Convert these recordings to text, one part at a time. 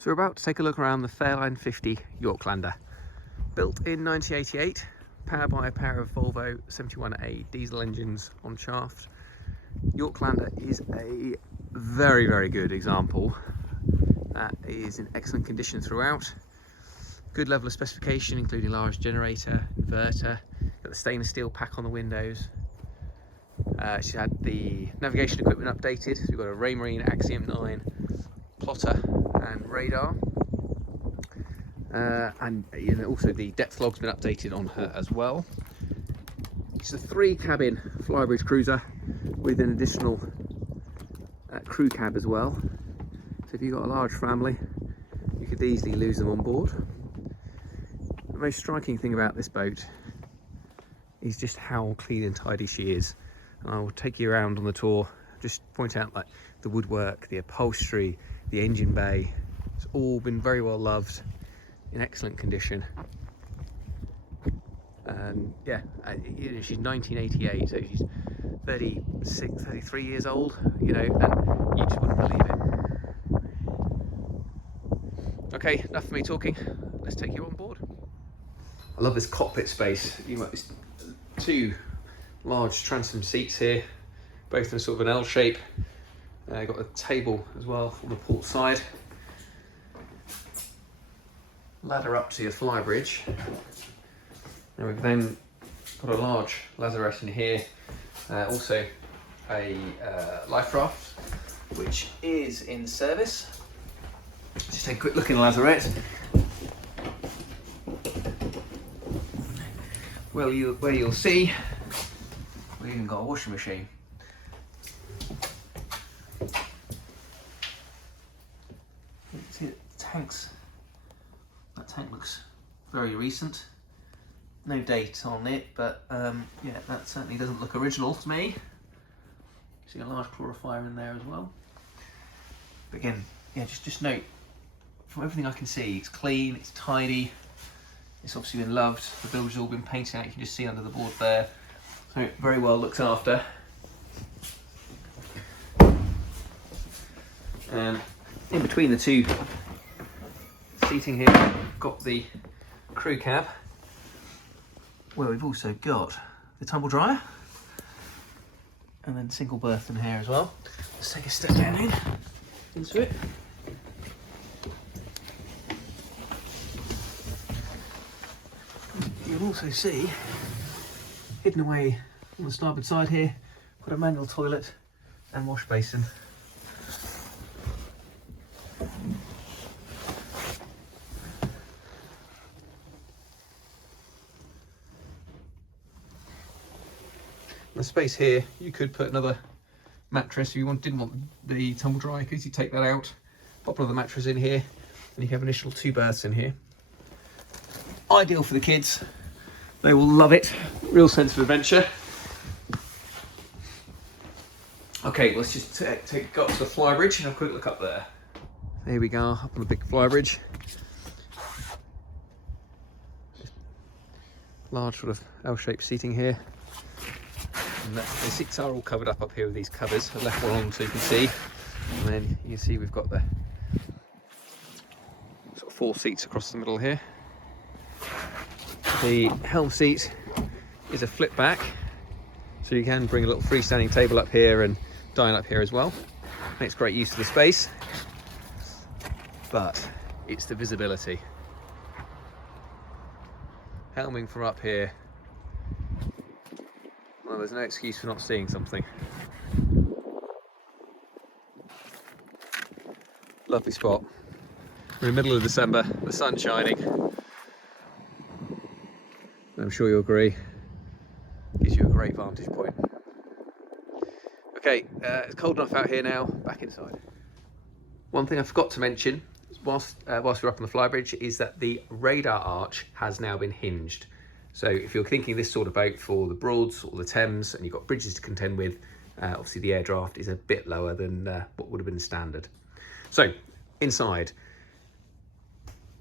So we're about to take a look around the Fairline 50 Yorklander. Built in 1988, powered by a pair of Volvo 71A diesel engines on shaft. Yorklander is a very, very good example that is in excellent condition throughout. Good level of specification, including large generator, inverter, got the stainless steel pack on the windows. She had the navigation equipment updated. So we've got a Raymarine Axiom 9 plotter and radar, and also the depth log's been updated on her as well. It's a 3-cabin Flybridge cruiser with an additional crew cab as well. So if you've got a large family, you could easily lose them on board. The most striking thing about this boat is just how clean and tidy she is. And I will take you around on the tour, just point out like the woodwork, the upholstery, the engine bay. It's all been very well loved, in excellent condition. And yeah, she's 1988, so she's 36, 33 years old, you know, and you just wouldn't believe it. Okay, enough of me talking. Let's take you on board. I love this cockpit space. You've got these 2 large transom seats here, both in a sort of an L shape. Got a table as well on the port side. Ladder up to your Flybridge. And we've then got a large lazarette in here. Also a life raft, which is in service. Just take a quick look in the lazarette. Where you'll see, we've even got a washing machine. See the tanks. That tank looks very recent. No date on it, but yeah, that certainly doesn't look original to me. See a large chlorifier in there as well. But again, yeah, just note, from everything I can see, it's clean, it's tidy. It's obviously been loved. The bilge has all been painted out. You can just see under the board there. So very well looked after. And in between the 2 seating here, we've got the crew cab, where we've also got the tumble dryer, and then single berth in here as well. Let's take a step down into it. You'll also see, hidden away on the starboard side here, got a manual toilet and wash basin. The space here, you could put another mattress if you didn't want the tumble dryer, because you take that out, pop another mattress in here, and you have an additional 2 berths in here. Ideal for the kids. They will love it. Real sense of adventure. Okay, let's just go up to the Flybridge and have a quick look up there. Here we go, up on the big Flybridge. Large sort of L-shaped seating here. And the seats are all covered up here with these covers. I've left one on so you can see. And then you can see we've got the sort of 4 seats across the middle here. The helm seat is a flip back, so you can bring a little freestanding table up here and dine up here as well. Makes great use of the space, but it's the visibility. Helming from up here, well, there's no excuse for not seeing something. Lovely spot. We're in the middle of December, the sun's shining. I'm sure you'll agree, gives you a great vantage point. Okay, it's cold enough out here now, back inside. One thing I forgot to mention whilst we're up on the Flybridge is that the radar arch has now been hinged. So if you're thinking this sort of boat for the Broads or the Thames and you've got bridges to contend with, obviously the air draft is a bit lower than what would have been standard. So inside,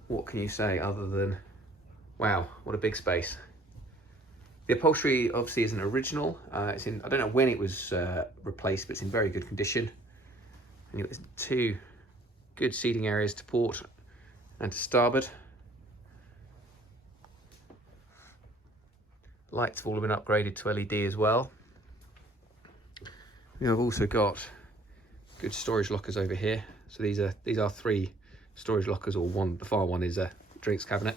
what can you say other than, wow, what a big space. The upholstery obviously isn't original. It's in, I don't know when it was replaced, but it's in very good condition. And you've got 2 good seating areas to port and to starboard. Lights have all been upgraded to LED as well. We have also got good storage lockers over here. So these are 3 storage lockers, or one, the far one is a drinks cabinet.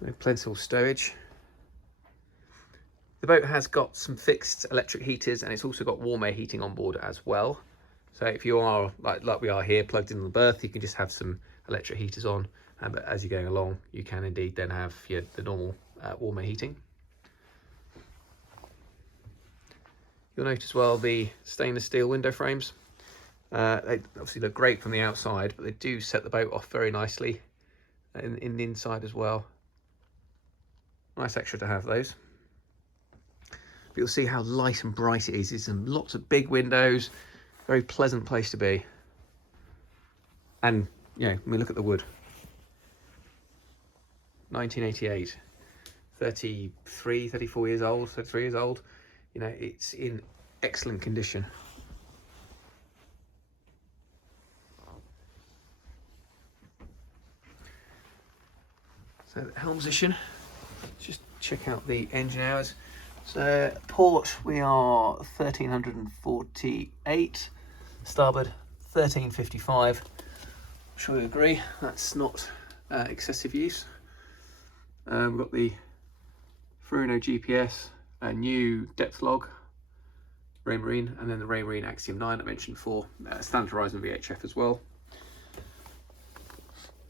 We have plentiful stowage. The boat has got some fixed electric heaters, and it's also got warm air heating on board as well. So if you are like we are here, plugged in on the berth, you can just have some electric heaters on, but as you're going along, you can indeed then have the normal warm air heating. You'll notice as well the stainless steel window frames. They obviously look great from the outside, but they do set the boat off very nicely in the inside as well. Nice extra to have those. But you'll see how light and bright it is. There's lots of big windows, very pleasant place to be. And, you know, when we look at the wood, 1988, 34 years old, 33 years old. You know, it's in excellent condition. So the helm position, just check out the engine hours. So port, we are 1348, starboard 1355. I'm sure you agree, that's not excessive use. We've got the Furuno GPS, a new depth log, Raymarine, and then the Raymarine Axiom 9 I mentioned before, standard horizon VHF as well.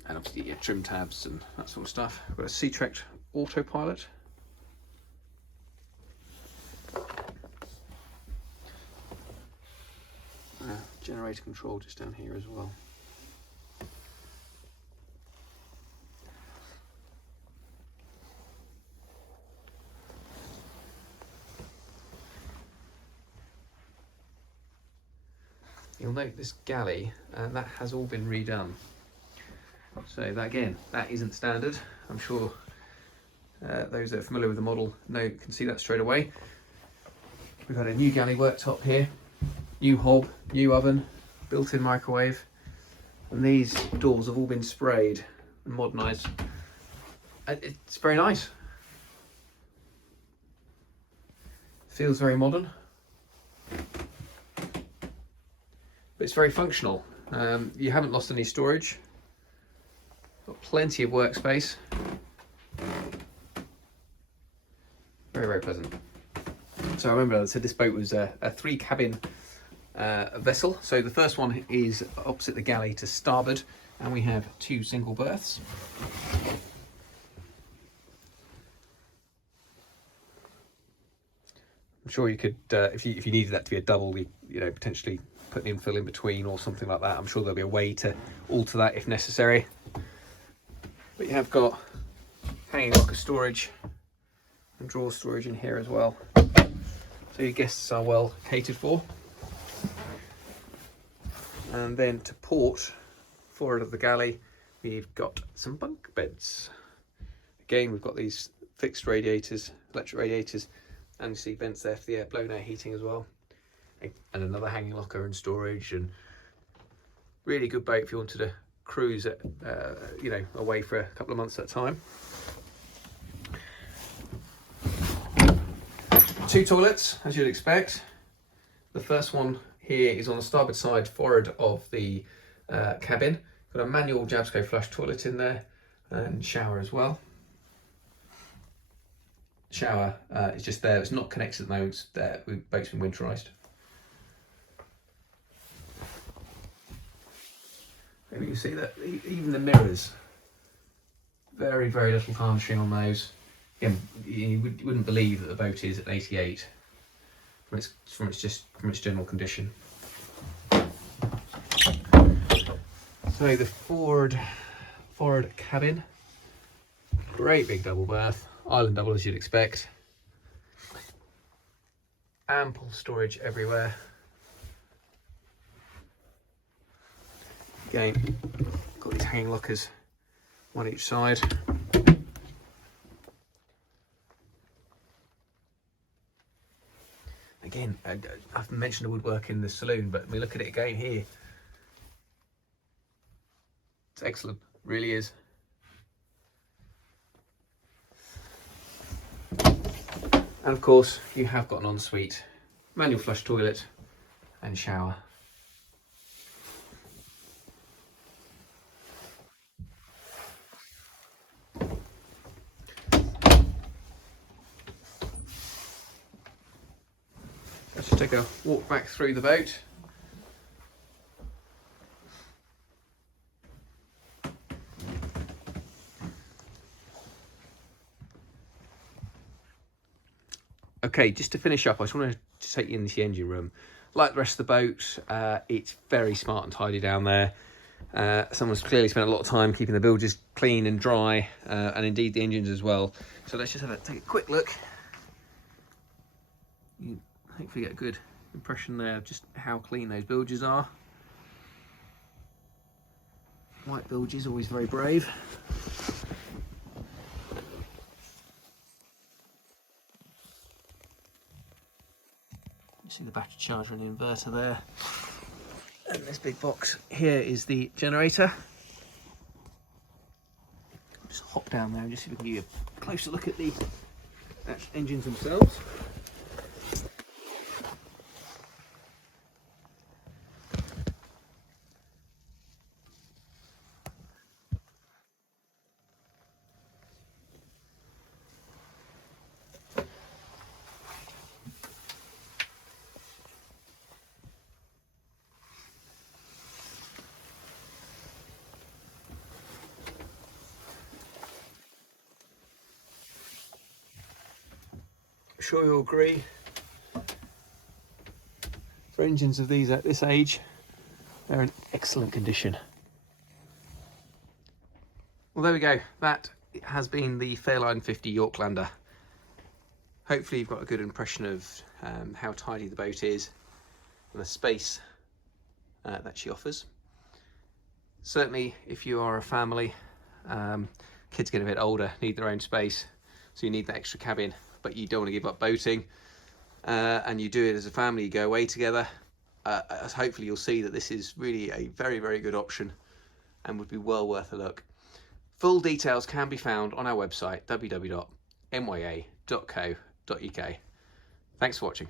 And obviously trim tabs and that sort of stuff. We've got a Sea-Trek autopilot. Generator control just down here as well. You'll note this galley, and that has all been redone. So that, again, that isn't standard. I'm sure those that are familiar with the model can see that straight away. We've got a new galley worktop here, new hob, new oven, built-in microwave, and these doors have all been sprayed and modernised. It's very nice. Feels very modern, but it's very functional. You haven't lost any storage. Got plenty of workspace. Very, very pleasant. So I remember I said this boat was a 3-cabin vessel. So the first one is opposite the galley to starboard, and we have 2 single berths. I'm sure you could, if you needed that to be a double, you know, potentially put an infill in between or something like that. I'm sure there'll be a way to alter that if necessary. But you have got hanging locker storage and drawer storage in here as well. So your guests are well catered for. And then to port, forward of the galley, we've got some bunk beds. Again, we've got these fixed radiators, electric radiators, and you see vents there for the blown air heating as well. And another hanging locker and storage, and really good boat if you wanted to cruise it, you know, away for a couple of months at a time. 2 toilets, as you'd expect. The first one here is on the starboard side, forward of the cabin. Got a manual Jabsco flush toilet in there, and shower as well. Shower is just there, it's not connected at the moment, it's there, the boat's been winterised. Maybe you can see that even the mirrors, very, very little tarnishing on those. Again, you wouldn't believe that the boat is at 88 from its general condition. So the forward cabin, great big double berth, island double as you'd expect. Ample storage everywhere. Again, got these hanging lockers, one each side. Again, I've mentioned the woodwork in the saloon, but we look at it again here. It's excellent, really is. And of course, you have got an ensuite manual flush toilet and shower. Let's just take a walk back through the boat. Okay, just to finish up, I just want to take you into the engine room. Like the rest of the boat, it's very smart and tidy down there. Someone's clearly spent a lot of time keeping the bilges clean and dry, and indeed the engines as well. So let's just take a quick look. You hopefully get a good impression there of just how clean those bilges are. White bilges, always very brave. You see the battery charger and the inverter there. And this big box here is the generator. Just hop down there and just see if we can give you a closer look at the actual engines themselves. I'm sure you'll agree, for engines of these at this age, they're in excellent condition. Well, there we go. That has been the Fairline 50 Yorklander. Hopefully you've got a good impression of how tidy the boat is and the space that she offers. Certainly if you are a family, kids get a bit older, need their own space, so you need that extra cabin, but you don't want to give up boating, and you do it as a family, you go away together, hopefully you'll see that this is really a very, very good option and would be well worth a look. Full details can be found on our website, www.mya.co.uk. Thanks for watching.